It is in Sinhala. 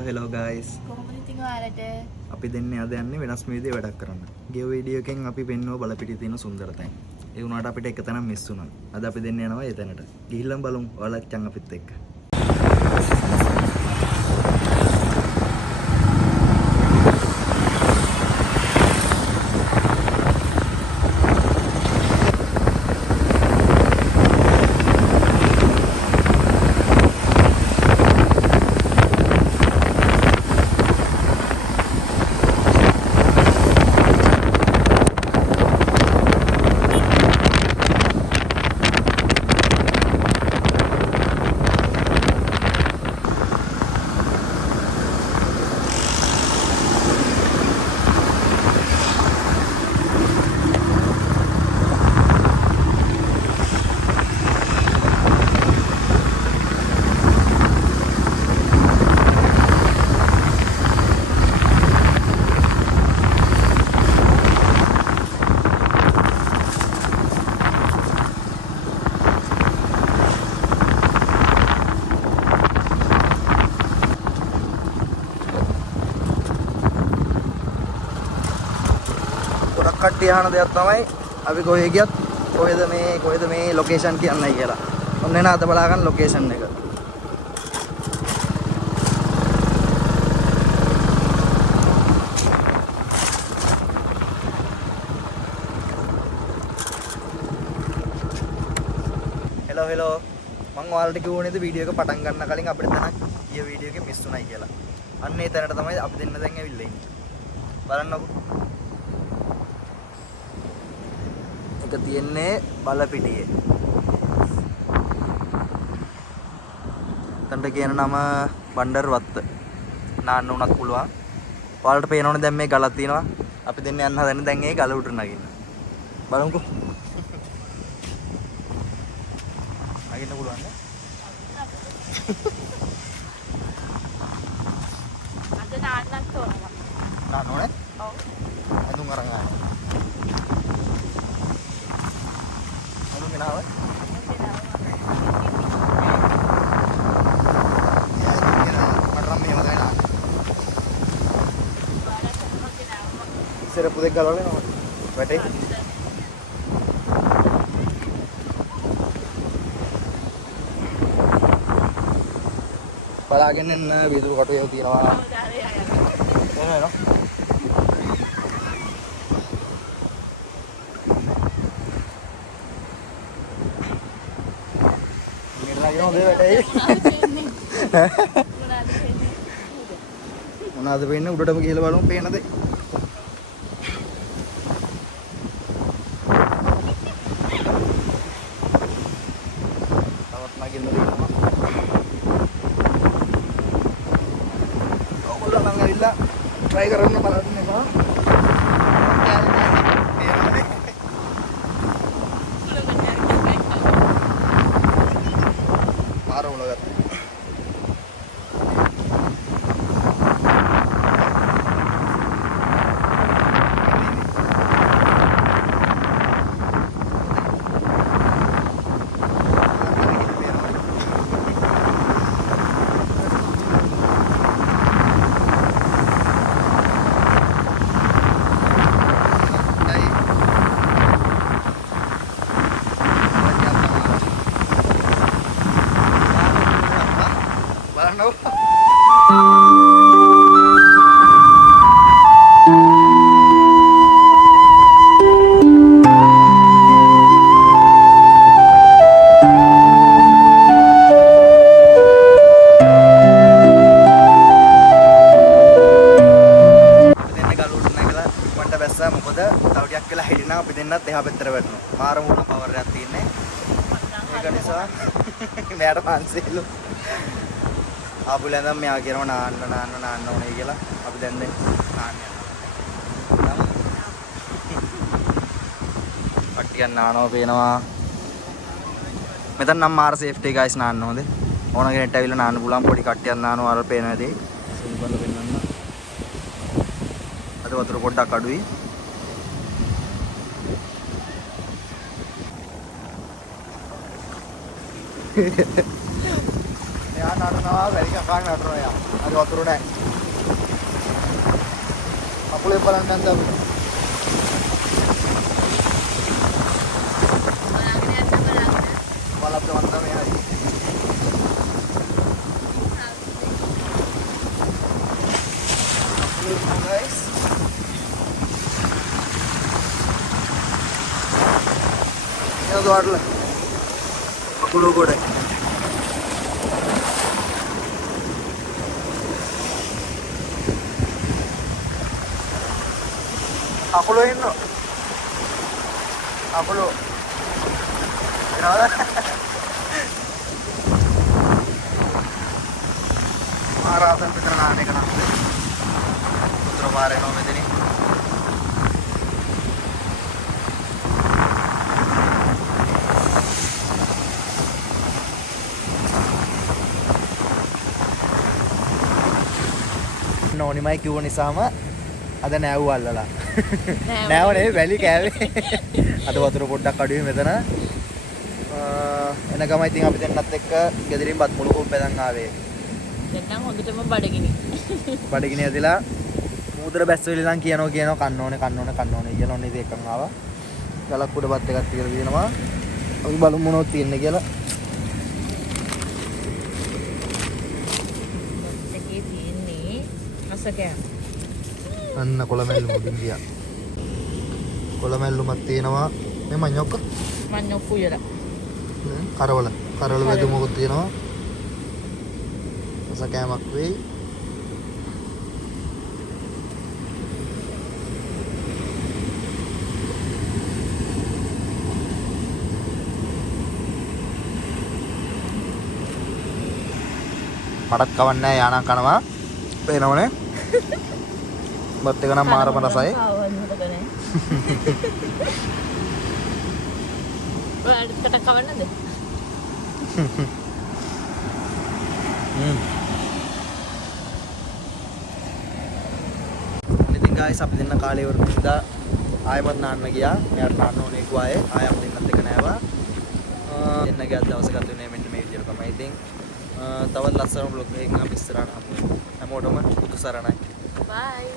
hello guys. කොහොමද ඉතින් ඔයාලට? අපි දෙන්නේ අද යන්නේ වෙනස් විදිහේ වැඩක් කරන්න. ගිය වීඩියෝ එකෙන් අපි පෙන්නුව බලපිටියේ තියෙන සුන්දර තැන්. ඒ වුණාට අපිට එක තැනක් මිස් වුණා. අද අපි දෙන්නේ යනවා ඒ තැනට. ගිහිල්ලා බලමු ඔයාලත් යන් අපිත් එක්ක. කට්ටිය අහන දෙයක් තමයි අපි කොහෙ ගියත් කොහෙද මේ ලොකේෂන් කියන්නයි කියලා. ඔන්න එන අත බලා ගන්න ලොකේෂන් එක. හෙලෝ මම ඔයාලට කිව්වනේ වීඩියෝ එක පටන් ගන්න කලින් අපිට තනක් ගිය වීඩියෝ එකේ මිස් වුණයි කියලා. අන්න ඒ තැනට තමයි අපි දෙන්න දැන් ඇවිල්ලා ඉන්නේ. බලන්නකෝ. තියෙන්නේ බලපිටියේ. තන්ට කියන නම බණ්ඩර්වත්ත. නාන්න උනත් පුළුවන්. ඔයාලට පේනවනේ දැන් මේ ගලක් තියෙනවා. අපි දෙන්න යන්න හදන්නේ දැන් ඒ ගල උඩට නගින්න. බලමුකෝ. නගින්න පුළුවන් නේ? අද නාන්නත් ඕනවා. නාන්න ඕනේ? ඔව්. අඳුන් අරන් ආවා. Kenapa? Sira putih galon ni, betul? Palagi ni video katu yang tiada. Mana no? මොනවාද වෙන්නේ උඩටම ගිහලා බලමු පේනද? තවත් නගින්න දෙන්නවා. ඔයගොල්ලෝ නම් ඇවිල්ලා try කරන්න බලන්න එපා. මොකද තව ටිකක් වෙලා හිටිනා අපි දෙන්නත් එහා පැත්තට වැටෙනවා. මාර මුණ පවර් එකක් තියෙන්නේ. ඒක නිසා මෙයාට පන්සිලු. ආපුලෙන්දම මෙයා කියනවා නාන්න ඕනේ කියලා. අපි දැන් නාන්න යනවා. කට්ටියක් නානවා පේනවා. මෙතන නම් මාර සේෆ්ටි ගයිස් නාන්න හොඳේ. ඕන කෙනෙක්ට ඇවිල්ලා නාන්න පුළුවන් පොඩි කට්ටියක් නානවා අර පේන දේ. සිම්පල් වෙන්නන්න. අද වතුර පොඩ්ඩක් අඩුයි. යා නටනවා වැලි කකාන් නටනවා යා. අර වතුර නැහැ. අපුලේ බලන්න යන්න අපි. බලන්න වන්දා මේ හරි. guys. Ini tuh ada. Aku logo deh. Aku lo ini. Aku lo. Kenapa? Marah dan pikiran aneh kan? Putra mare no me teni. නෝනිමයි කිව්ව නිසාම අද නෑව් අල්ලලා. නෑව නෙවෙයි වැලි කෑවේ. අද වතුර පොඩ්ඩක් අඩුයි මෙතන. එන ගම ඉතින් අපි දෙන්නත් එක්ක ගෙදරින් බත් මුළු කෝප්පේ දැන් ආවේ. දැන් නම් හොඳටම බඩගිනි. බඩගිනි ඇදලා මූදර බැස්සවිලි නම් කියනවා කන්න ඕනේ කියලා ඔන්න ඉතින් එකන් ආවා. ගලක් උඩ බත් එකක් තියලා තියෙනවා. අපි බලමු මොනවද තියෙන්නේ කියලා. එකේ තියෙන්නේ අසකයක්. අන්න කොළමැල්ලු මුදින් ගියා. කොළමැල්ලුමක් තියෙනවා. මේ මඤ්ඤොක්ක. මඤ්ඤොක් පුයලා. කරවල වැදුමකුත් තියෙනවා. අසකෑමක් වෙයි. මටත් කවන්නේ යානම් කනවා. පේනවනේ. බත් එක නම් මාරම රසයි. ඔයාලට කවන්නද? ඉතින් guys අපි දෙන්න කාලේ වරුත් ඉඳලා ආයෙමත් නාන්න ගියා. මෙයාට නාන්න ඕනේ කිව්වා ආයෙ අපි දෙන්නත් එක නෑවා. දෙන්න ගියත් දවස් ගත වෙනේ මෙන්න මේ විදියට තමයි. ඉතින් තවත් ලස්සන බ්ලොග් එකකින් අපි ඉස්සරහට හමු වෙමු. හැමෝටම බුදු සරණයි. Bye.